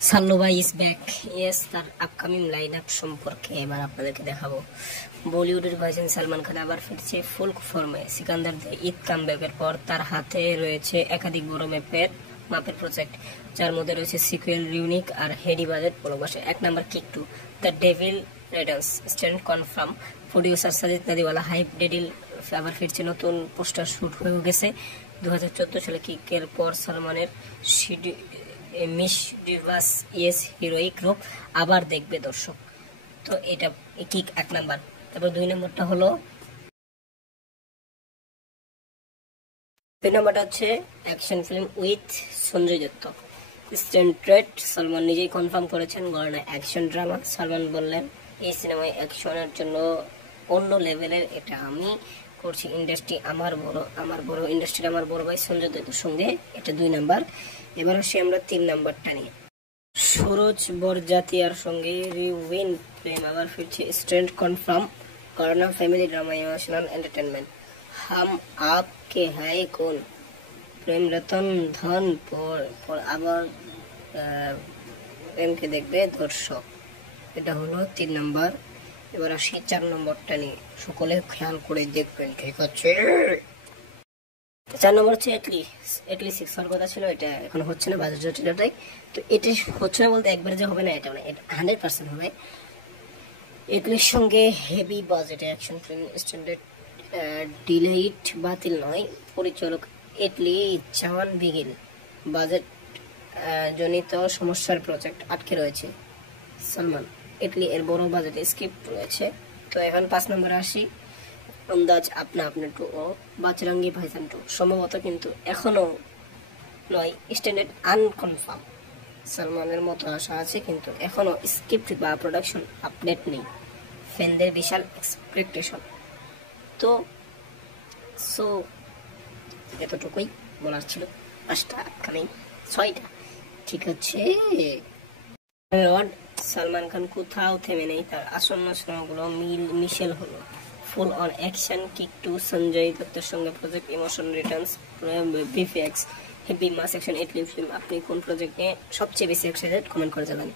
সাল্লু ভাই is back. Yes, তার আপকামিং লাইন আপ সম্পর্কে এবার আপনাদেরকে দেখাবো। বলিউডের ভার্সন সালমান খান আবার ফিরছে ফুল ফর্মে। সিকান্দার দে ঈদ কামব্যাকের পর তার হাতে রয়েছে একাধিক বড় মাপের প্রজেক্ট, যার মধ্যে রয়েছে সিকুয়েল, রিউনিক আর হেডি বাজেট ভালোবাসে। 1 number kick 2, the devil returns, stand confirm. Producer Sajid Nadiadwala hype devil আবার ফিরছে, নতুন পোস্টার শুট হয়ে গেছে। 2014 সালে কিকের পর সালমানের মিস ডিভাস ইয়েস হিরোইক রূপ আবার দেখবে দর্শক। তো এটা কিক 1 নাম্বার। তারপর 2 নম্বরটা হলো, 2 নম্বরটা হচ্ছে action film with Sanjay Dutta, standard. Salman নিজেই কনফার্ম করেছেন গড়না অ্যাকশন ড্রামা। সালমান বললেন, এই সিনেমায় অ্যাকশনের জন্য অন্য লেভেলের, এটা আমি করছি। ইন্ডাস্ট্রি আমার বড় ইন্ডাস্ট্রি আমার বড় ভাই সঞ্জয় দত্তের সঙ্গে। এটা 2 নাম্বার। এবার আসি আমরা 3 নাম্বারটা নিয়ে। সুরজ বরজাতিয়ার সঙ্গে রিউইন প্রেম আবার ফিরছে, stand confirm. Corona family drama, emotional entertainment. হাম আপকে হ্যায় কোন, প্রেম রতন ধন পর আবার প্রেমকে দেখবে দর্শক। এটা হলো 3 নাম্বার। এবার আসি 4 নম্বরটা নিয়ে। সকলে খেয়াল করে দেখবেন ঠিক আছে। 4 নম্বর হচ্ছে এটলি 6 হওয়ার কথা ছিল, এটা এখন হচ্ছে না, বাজার জটিলতায়। তো এটা হচ্ছে না বলতে একবারে যে হবে না এটা, মানে এটা 100% হবে। এটলির সঙ্গে heavy budget action film, standard ডিলেইট বাতিল নয়। পরিচালক এটলি জাওয়ান বিগিল, বাজেট জনিত সমস্যার প্রজেক্ট আটকে রয়েছে। সালমান এটলি এর বড় বাজেটে স্ক্রিপ্ট রয়েছে। তো এখন 5 নম্বরে আসি। আন্দাজ আপনা আপনা 2 ও বাজরঙ্গি ভাইজান 2 সম্ভবত, কিন্তু এখনো নয়, স্ট্যান্ডার্ড আনকনফার্ম। সালমানের মতো আশা আছে, কিন্তু এখনো স্ক্রিপ্ট বা প্রোডাকশন আপডেট নেই। ফ্যানদের বিশাল এক্সপেকটেশন। তো এতটুকুই বলার ছিল। 5টা আপকামিং 6টা ঠিক আছে। সালমান খান কোথাও থেমে নেই, তার আসন্ন সিনেমাগুলো মিশেল হলো full on action kick 2, Sanjay দত্তের সঙ্গে project emotion returns, VFX heavy mass action Atlee film. আপনি কোন প্রজেক্ট নিয়ে সবচেয়ে বেশি এক্সাইটেড কমেন্ট করে জানান।